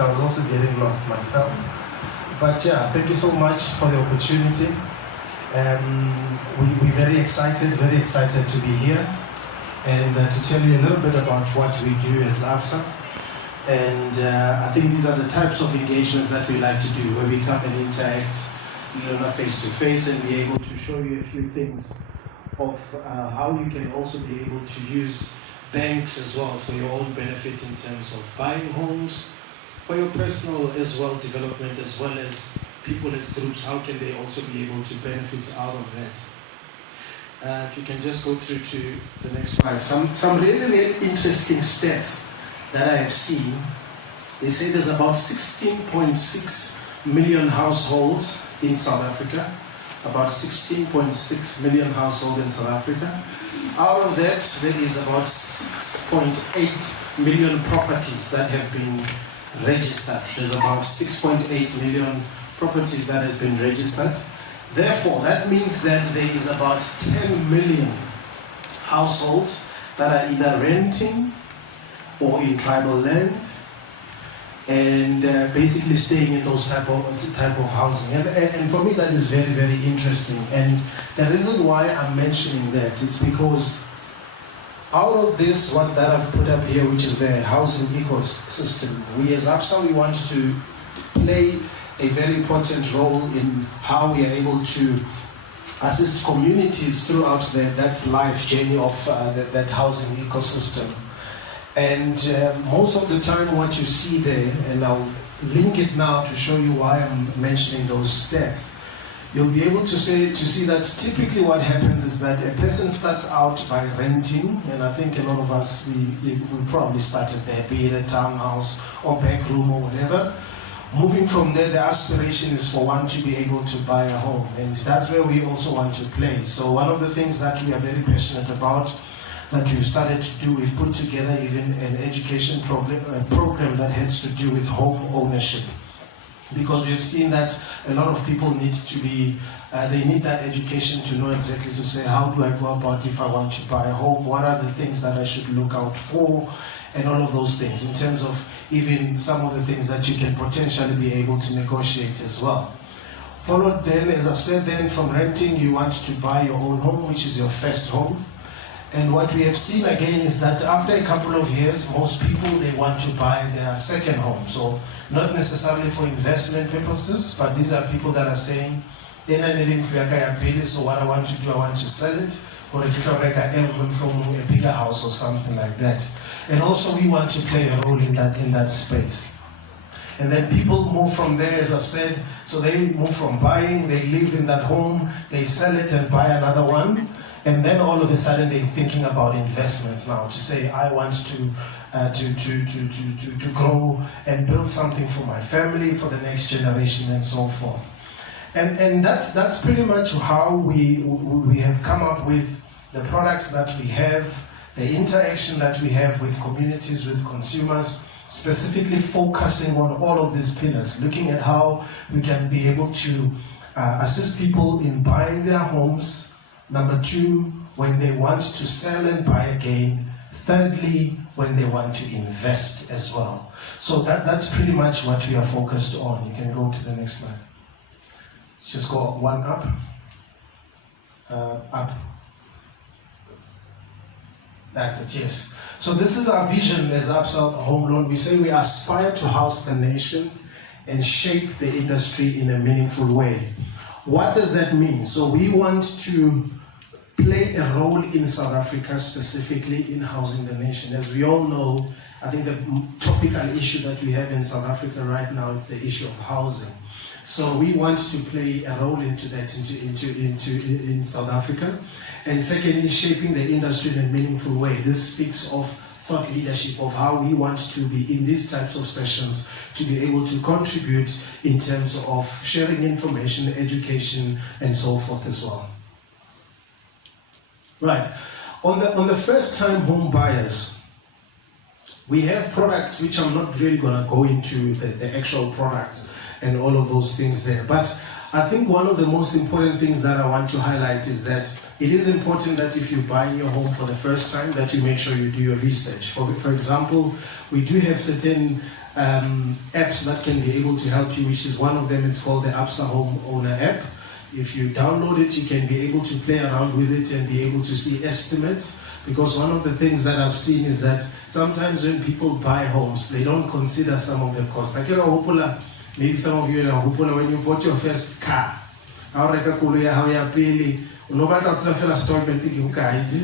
I was also getting lost myself. But yeah, thank you so much for the opportunity. We're very excited to be here and to tell you a little bit about what we do as Absa. And I think these are the types of engagements that we like to do, where we come and interact, face to face, and be able to show you a few things of how you can also be able to use banks as well for your own benefit in terms of buying homes, for your personal as well development, as well as people as groups, how can they also be able to benefit out of that. If you can just go through to the next slide. Some really interesting stats that I have seen. They say there's about 16.6 million households in South Africa. About 16.6 million households in South Africa. Out of that, there is about 6.8 million properties that have been registered. There's about 6.8 million properties that has been registered. Therefore, that means that there is about 10 million households that are either renting or in tribal land, and basically staying in those type of housing. And for me, that is very, very interesting. And the reason why I'm mentioning that, it's because out of this, what that I've put up here, which is the housing ecosystem, we as Absa, we want to play a very important role in how we are able to assist communities throughout that life journey of that housing ecosystem. And most of the time what you see there, and I'll link it now to show you why I'm mentioning those stats, you'll be able to see that typically what happens is that a person starts out by renting, and I think a lot of us, we probably started there, be it a townhouse or back room or whatever. Moving from there, the aspiration is for one to be able to buy a home, and that's where we also want to play. So one of the things that we are very passionate about, that we've started to do, we've put together even an education program that has to do with home ownership. Because we've seen that a lot of people need to be, they need that education to know exactly to say, how do I go about if I want to buy a home? What are the things that I should look out for? And all of those things, in terms of even some of the things that you can potentially be able to negotiate as well. Followed then, as I've said then, from renting, you want to buy your own home, which is your first home. And what we have seen again is that after a couple of years, most people, they want to buy their second home. So not necessarily for investment purposes, but these are people that are saying, so what I want to do, I want to sell it, or a bigger house or something like that. And also we want to play a role in that space. And then people move from there, as I've said, so they move from buying, they live in that home, they sell it and buy another one. And then all of a sudden they're thinking about investments now, to say, I want to grow and build something for my family, for the next generation, and so forth. And that's pretty much how we have come up with the products that we have, the interaction that we have with communities, with consumers, specifically focusing on all of these pillars, looking at how we can be able to assist people in buying their homes. Number two, when they want to sell and buy again. Thirdly, when they want to invest as well. So that's pretty much what we are focused on. You can go to the next slide. Just go one up. Up. That's it, yes. So this is our vision as Absa Home Loan. We say we aspire to house the nation and shape the industry in a meaningful way. What does that mean? So we want to play a role in South Africa, specifically in housing the nation. As we all know, I think the topical issue that we have in South Africa right now is the issue of housing. So we want to play a role into that, in South Africa. And secondly, shaping the industry in a meaningful way. This speaks of thought leadership, of how we want to be in these types of sessions to be able to contribute in terms of sharing information, education, and so forth as well. Right. On the first-time home buyers, we have products which I'm not really going to go into the actual products and all of those things there. But I think one of the most important things that I want to highlight is that it is important that if you buy your home for the first time, that you make sure you do your research. For example, we do have certain apps that can be able to help you, which is one of them is called the Absa Home Owner app. If you download it, you can be able to play around with it and be able to see estimates. Because one of the things that I've seen is that sometimes when people buy homes, they don't consider some of the costs. Like, maybe some of you know, when you bought your first car, you didn't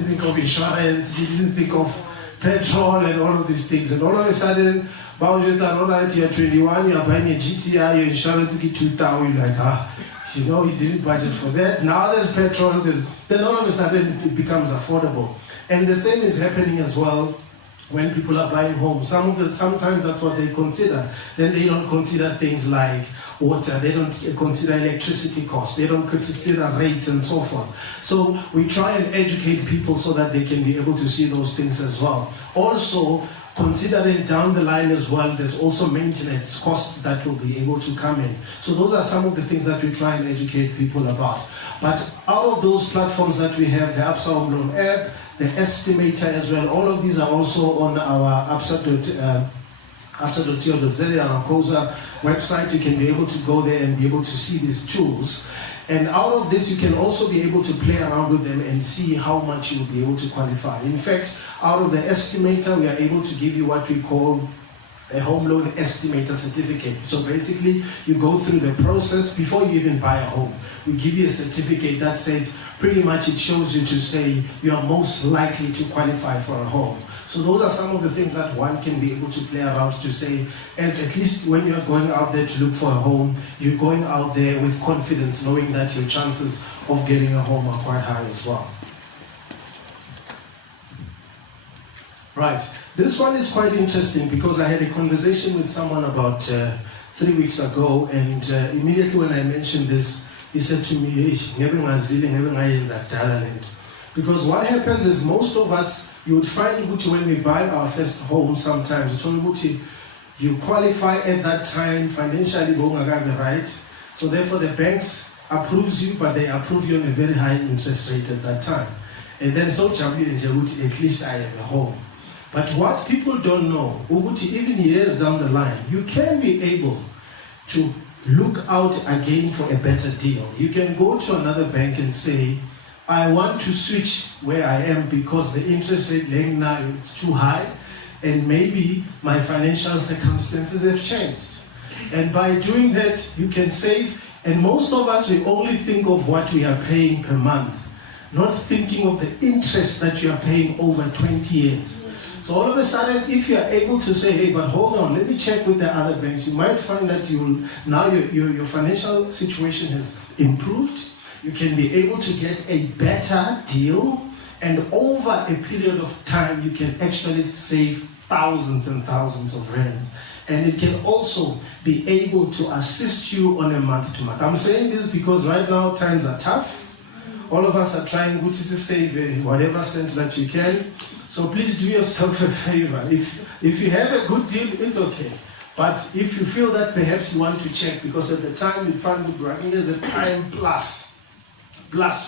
think of insurance, you didn't think of petrol and all of these things. And all of a sudden, you're 21, you're buying a GTI, your insurance is 2,000, you're like, you know, you didn't budget for that. Now there's petrol, then all of a sudden it becomes affordable. And the same is happening as well when people are buying homes. Sometimes that's what they consider. Then they don't consider things like water, they don't consider electricity costs, they don't consider rates and so forth. So we try and educate people so that they can be able to see those things as well. Also, considering down the line as well, there's also maintenance costs that will be able to come in. So those are some of the things that we try and educate people about. But out of those platforms that we have, the Absa Home Loan app, the estimator as well, all of these are also on our absa.co.za, our COSA website. You can be able to go there and be able to see these tools. And out of this, you can also be able to play around with them and see how much you'll be able to qualify. In fact, out of the estimator, we are able to give you what we call a home loan estimator certificate. So basically, you go through the process before you even buy a home. We give you a certificate that says, pretty much it shows you to say you are most likely to qualify for a home. So those are some of the things that one can be able to play around to say, as at least when you're going out there to look for a home, you're going out there with confidence, knowing that your chances of getting a home are quite high as well. Right, this one is quite interesting because I had a conversation with someone about 3 weeks ago, and immediately when I mentioned this, he said to me, because what happens is most of us, you would find when we buy our first home sometimes, you qualify at that time financially, right? So therefore the banks approves you, but they approve you on a very high interest rate at that time. And then so at least I have a home. But what people don't know, even years down the line, you can be able to look out again for a better deal. You can go to another bank and say, I want to switch where I am because the interest rate now it's too high and maybe my financial circumstances have changed. And by doing that, you can save. And most of us, we only think of what we are paying per month, not thinking of the interest that you are paying over 20 years. So all of a sudden, if you are able to say, hey, but hold on, let me check with the other banks, you might find that now your financial situation has improved. You can be able to get a better deal, and over a period of time, you can actually save thousands and thousands of rands. And it can also be able to assist you on a month-to-month. I'm saying this because right now times are tough. All of us are trying to save whatever cent that you can. So please do yourself a favor. If you have a good deal, it's okay. But if you feel that perhaps you want to check, because at the time you find good running as a time plus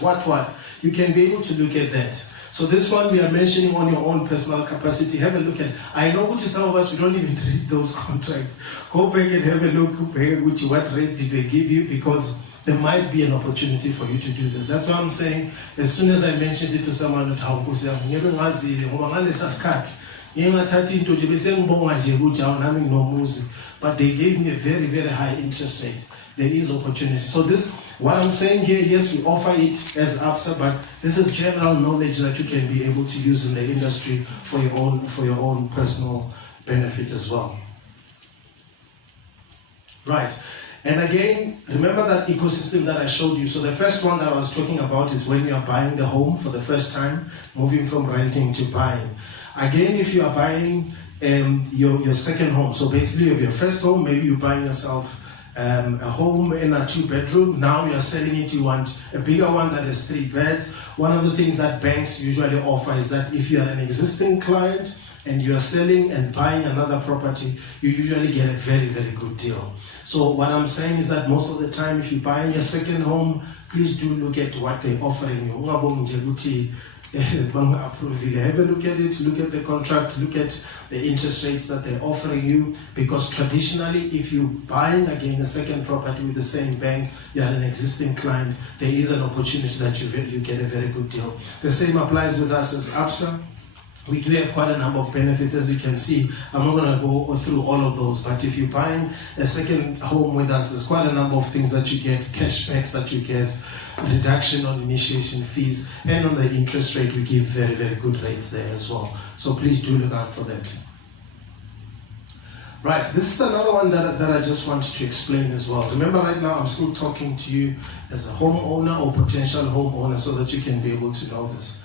what, you can be able to look at that. So this one we are mentioning on your own personal capacity. Have a look at. I know which some of us, we don't even read those contracts. Go back and have a look at what rate did they give you, because there might be an opportunity for you to do this. That's why I'm saying, as soon as I mentioned it to someone at how but they gave me a very, very high interest rate. There is opportunity. So this, what I'm saying here, yes, we offer it as Absa, but this is general knowledge that you can be able to use in the industry for your own personal benefit as well. Right. And again, remember that ecosystem that I showed you. So the first one that I was talking about is when you are buying the home for the first time, moving from renting to buying. Again, if you are buying your second home, so basically you have your first home, maybe you're buying yourself a home in a 2-bedroom. Now you're selling it, you want a bigger one that has 3 beds. One of the things that banks usually offer is that if you're an existing client and you are selling and buying another property, you usually get a very, very good deal. So what I'm saying is that most of the time, if you're buying your second home, please do look at what they're offering you. Have a look at it, look at the contract, look at the interest rates that they're offering you, because traditionally, if you're buying again a second property with the same bank, you're an existing client, there is an opportunity that you get a very good deal. The same applies with us as Absa. We do have quite a number of benefits, as you can see. I'm not going to go through all of those, but if you're buying a second home with us, there's quite a number of things that you get, cashbacks that you get, reduction on initiation fees, and on the interest rate, we give very, very good rates there as well. So please do look out for that. Right, this is another one that I just wanted to explain as well. Remember, right now I'm still talking to you as a homeowner or potential homeowner so that you can be able to know this.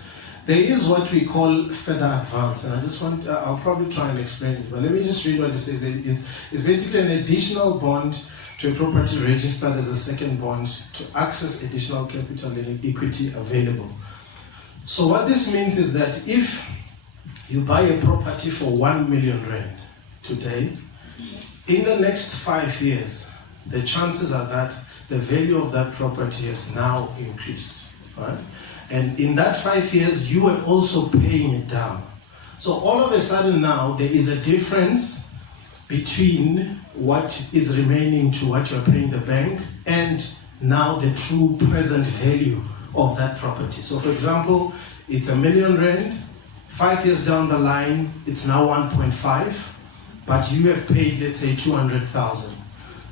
There is what we call further advance, and I'll probably try and explain it, but let me just read what it says. It's basically an additional bond to a property registered as a second bond to access additional capital and equity available. So what this means is that if you buy a property for 1 million rand today, in the next 5 years, the chances are that the value of that property has now increased, right? And in that 5 years, you are also paying it down. So all of a sudden now, there is a difference between what is remaining to what you're paying the bank and now the true present value of that property. So for example, it's 1 million rand, 5 years down the line, it's now 1.5, but you have paid, let's say, 200,000.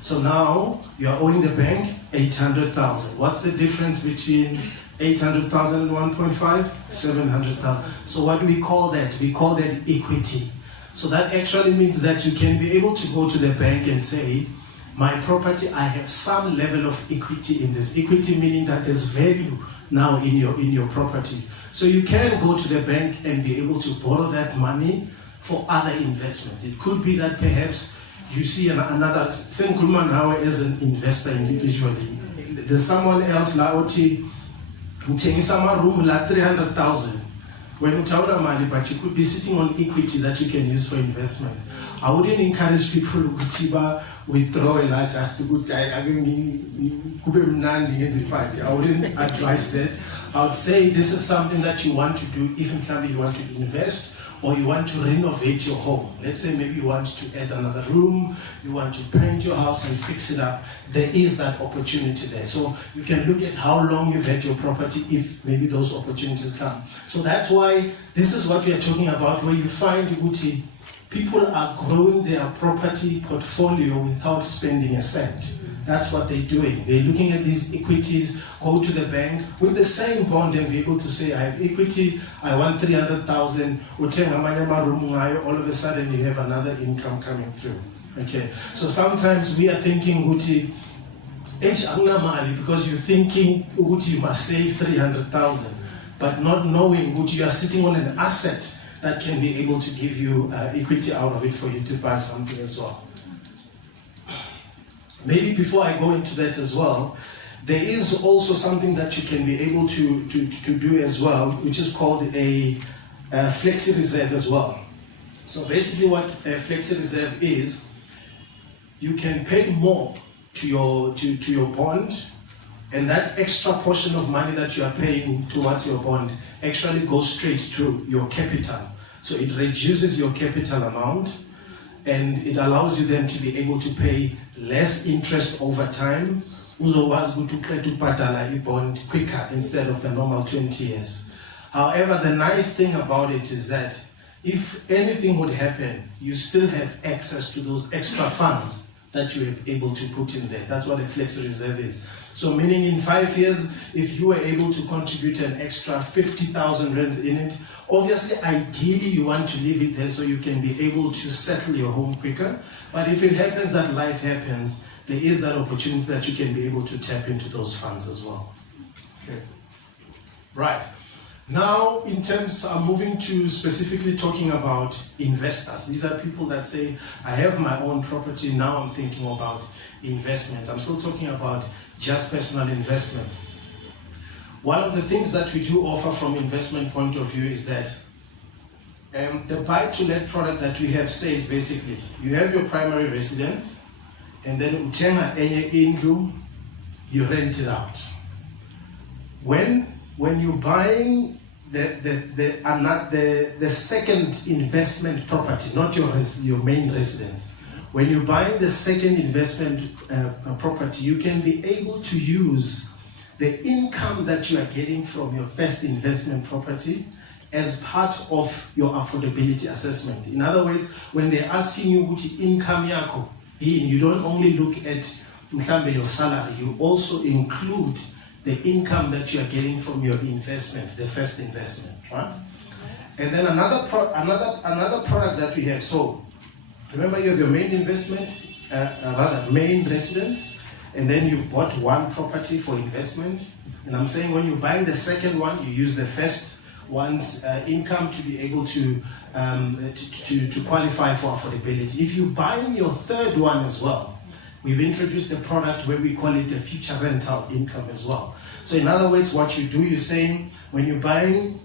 So now you're owing the bank 800,000. What's the difference between 800,000 and 1.5? 700,000. So what do we call that? We call that equity. So that actually means that you can be able to go to the bank and say, my property, I have some level of equity in this. Equity meaning that there's value now in your property. So you can go to the bank and be able to borrow that money for other investments. It could be that perhaps you see another, as an investor individually. There's someone else, room 300,000 when money, but you could be sitting on equity that you can use for investment. I wouldn't encourage people to withdraw a large just to I wouldn't advise that. I would say this is something that you want to do if you want to invest or you want to renovate your home. Let's say maybe you want to add another room, you want to paint your house and fix it up. There is that opportunity there. So you can look at how long you've had your property if maybe those opportunities come. So that's why this is what we are talking about, where you find Uguti, people are growing their property portfolio without spending a cent. That's what they're doing. They're looking at these equities, go to the bank with the same bond and be able to say, I have equity, I want 300,000, all of a sudden you have another income coming through. Okay, so sometimes we are thinking, Guti, because you're thinking, Guti, you must save 300,000, but not knowing, Guti, you are sitting on an asset that can be able to give you equity out of it for you to buy something as well. Maybe before I go into that as well, there is also something that you can be able to do as well, which is called a flexi reserve as well. So basically what a flexi reserve is, you can pay more to your bond, and that extra portion of money that you are paying towards your bond actually goes straight to your capital. So it reduces your capital amount, and it allows you then to be able to pay less interest over time. To bond quicker instead of the normal 20 years. However, the nice thing about it is that if anything would happen, you still have access to those extra funds that you are able to put in there. That's what a flexi reserve is. So meaning in 5 years, if you were able to contribute an extra 50,000 rands in it, obviously, ideally, you want to leave it there so you can be able to settle your home quicker. But if it happens that life happens, there is that opportunity that you can be able to tap into those funds as well. Okay. Right. Now, in terms, I'm moving to specifically talking about investors. These are people that say, I have my own property, now I'm thinking about investment. I'm still talking about just personal investment. One of the things that we do offer from investment point of view is that the buy-to-let product that we have says basically, you have your primary residence, and then you rent it out. When you're buying the second investment property, not your main residence. When you buy the second investment property, you can be able to use the income that you are getting from your first investment property as part of your affordability assessment. In other words, when they're asking you what income yako, you don't only look at your salary, you also include the income that you are getting from your investment, the first investment, right? And then another product that we have. So remember, you have your main investment, main residence, and then you've bought one property for investment. And I'm saying when you're buying the second one, you use the first one's income to be able to qualify for affordability. If you're buying your third one as well, we've introduced a product where we call it the future rental income as well. So in other words, what you do, you're saying when you're buying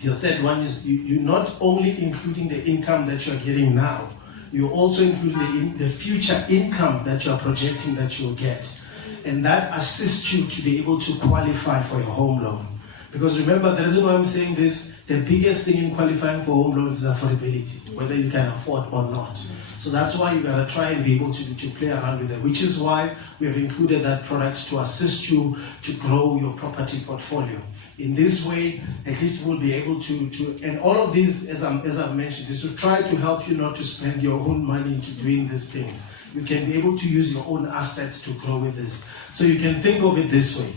your third one, you're not only including the income that you're getting now, you also include the future income that you're projecting that you'll get. And that assists you to be able to qualify for your home loan. Because remember, the reason why I'm saying this, the biggest thing in qualifying for home loans is affordability, whether you can afford or not. So that's why you gotta try and be able to play around with it, which is why we have included that product to assist you to grow your property portfolio. In this way, at least we'll be able to and all of these, as I've mentioned, is to try to help you not to spend your own money into doing these things. You can be able to use your own assets to grow with this. So you can think of it this way.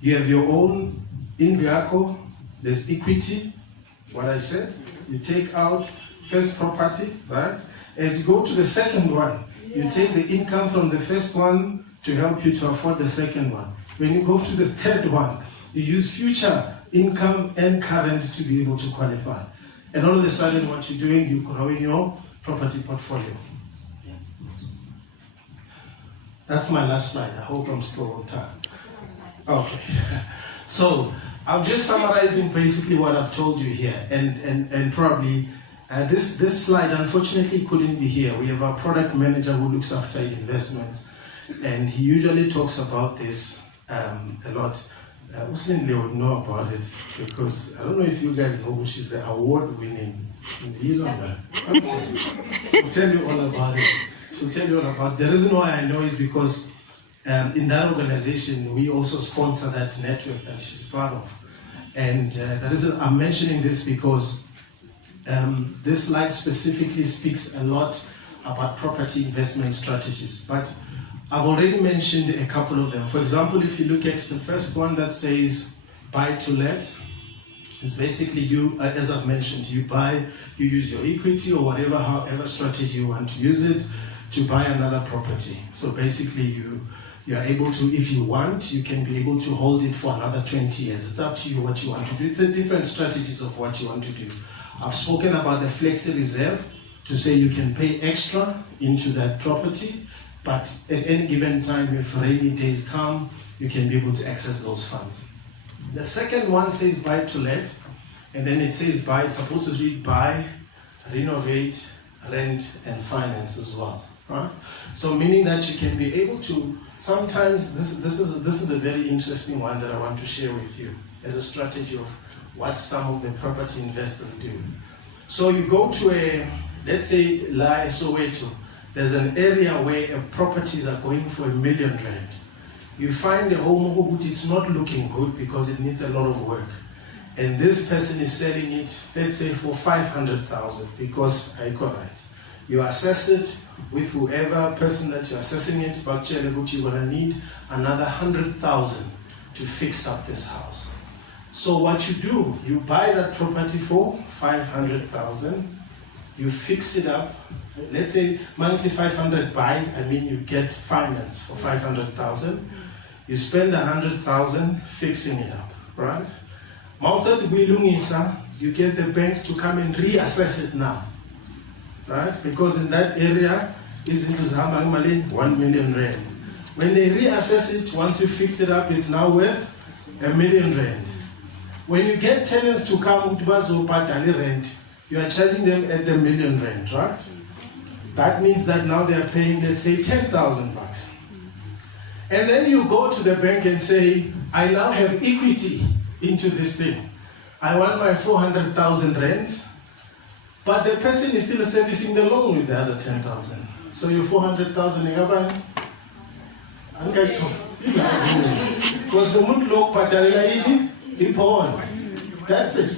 You have your own vehicle, there's equity, what I said. You take out first property, right? As you go to the second one, you take the income from the first one to help you to afford the second one. When you go to the third one, you use future income and current to be able to qualify. And all of a sudden, what you're doing, you're growing your property portfolio. That's my last slide. I hope I'm still on time. Okay. So I'm just summarizing basically what I've told you here, and probably this slide unfortunately couldn't be here. We have our product manager who looks after investments, and he usually talks about this a lot. Muslim would know about it because I don't know if you guys know, she's the award-winning. She'll tell you all about it. She'll tell you all about it. The reason why I know is because in that organization, we also sponsor that network that she's part of. And the reason I'm mentioning this because this slide specifically speaks a lot about property investment strategies. But I've already mentioned a couple of them. For example, if you look at the first one that says buy to let, it's basically you, as I've mentioned, you use your equity or however strategy you want to use it to buy another property. So basically you are able to, if you want, you can be able to hold it for another 20 years. It's up to you what you want to do. It's a different strategies of what you want to do. I've spoken about the flexi reserve to say you can pay extra into that property, but at any given time, if rainy days come, you can be able to access those funds. The second one says buy to let, and then it says buy, it's supposed to read buy, renovate, rent, and finance as well, right? So meaning that you can be able to, sometimes, this is a very interesting one that I want to share with you as a strategy of what some of the property investors do. So you go to let's say Soweto, there's an area where properties are going for R1 million. You find a home, it's not looking good because it needs a lot of work. And this person is selling it, let's say for 500,000 because I got right. You assess it with whoever person that you're assessing it, but you're gonna need another 100,000 to fix up this house. So what you do, you buy that property for 500,000, you fix it up. Let's say monthly 500 buy, I mean you get finance for 500,000. You spend 100,000 fixing it up, right? You get the bank to come and reassess it now, right? Because in that area is in 1 million rand. When they reassess it, once you fix it up, it's now worth R1 million. When you get tenants to come to rent, you are charging them at the R1 million, right? That means that now they are paying, let's say, 10,000 bucks. And then you go to the bank and say, I now have equity into this thing. I want my 400,000 rands, but the person is still servicing the loan with the other 10,000. So your 400,000 because the mood look important. That's it.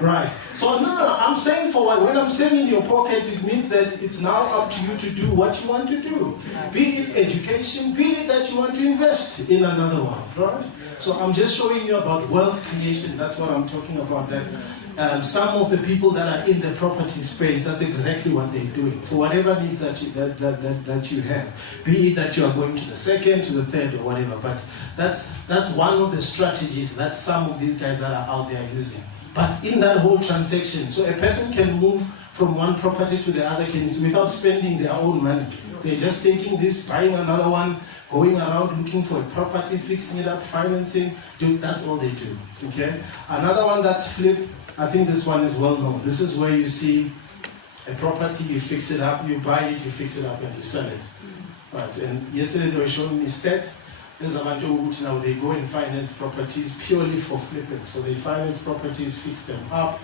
Right. So no, I'm saying when I'm saying in your pocket, it means that it's now up to you to do what you want to do. Be it education, be it that you want to invest in another one, right? So I'm just showing you about wealth creation. That's what I'm talking about. That some of the people that are in the property space, that's exactly what they're doing. For whatever needs that you have, be it that you are going to the second, to the third, or whatever. But that's one of the strategies that some of these guys that are out there are using. But in that whole transaction, so a person can move from one property to the other without spending their own money. They're just taking this, buying another one, going around looking for a property, fixing it up, financing. That's all they do. Okay. Another one that's flip. I think this one is well known. This is where you see a property, you fix it up, you buy it, you fix it up, and you sell it. Right. And yesterday they were showing me stats. There's a man who now they go and finance properties purely for flipping. So they finance properties, fix them up,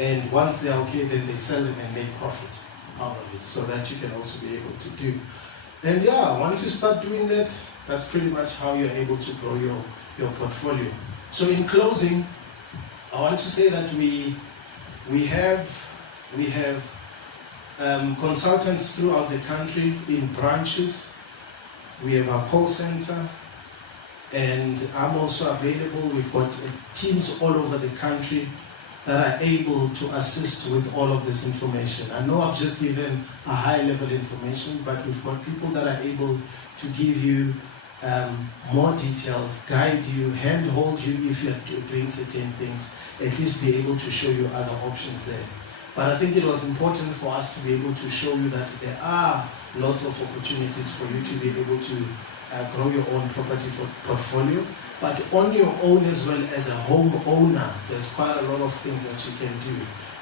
and once they're okay, then they sell them and make profit out of it, so that you can also be able to do. And yeah, once you start doing that, that's pretty much how you're able to grow your portfolio. So in closing, I want to say that we have consultants throughout the country in branches. We have our call center, and I'm also available. We've got teams all over the country that are able to assist with all of this information. I know I've just given a high-level information, but we've got people that are able to give you more details, guide you, handhold you if you're doing certain things, at least be able to show you other options there. But I think it was important for us to be able to show you that there are lots of opportunities for you to be able to grow your own property portfolio, but on your own as well as a homeowner. There's quite a lot of things that you can do.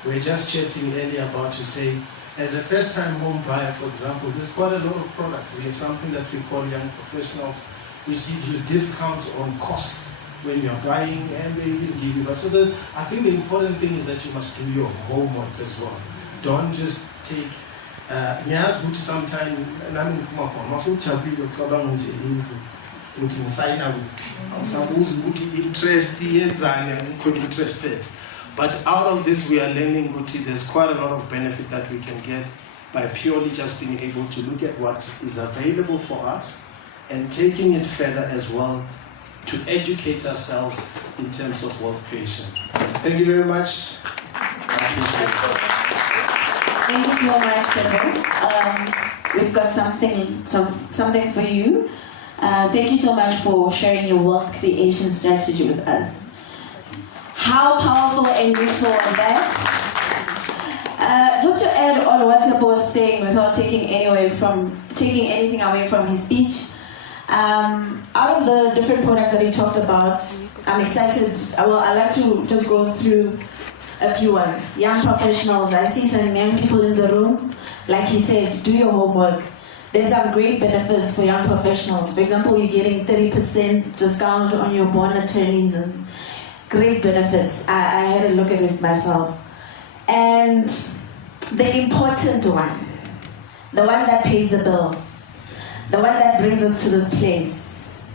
We were just chatting earlier about to say, as a first-time home buyer, for example, there's quite a lot of products. We have something that we call Young Professionals, which gives you discounts on costs when you're buying, and they even give you that. So I think the important thing is that you must do your homework as well. Don't just take ngiyazi ukuthi sometimes nami ngiphuma khona masujabulile ucabanga nje indlu uthi ngisayina kuphi awusabuzi ukuthi interest yenzani ngikho interested. But out of this we are learning ukuthi there's quite a lot of benefit that we can get by purely just being able to look at what is available for us and taking it further as well to educate ourselves in terms of wealth creation. Thank you very much. I appreciate it. Thank you so much, Tshepo. We've got something for you. Thank you so much for sharing your wealth creation strategy with us. How powerful and useful was that? Just to add on what Tshepo was saying, without taking anything away from his speech, out of the different products that he talked about, I'm excited. I'd like to just go through a few ones. Young professionals, I see some young people in the room. Like he said, do your homework. There's some great benefits for young professionals. For example, you're getting 30% discount on your bond attorneys and great benefits. I had a look at it myself. And the important one, the one that pays the bills, the one that brings us to this place,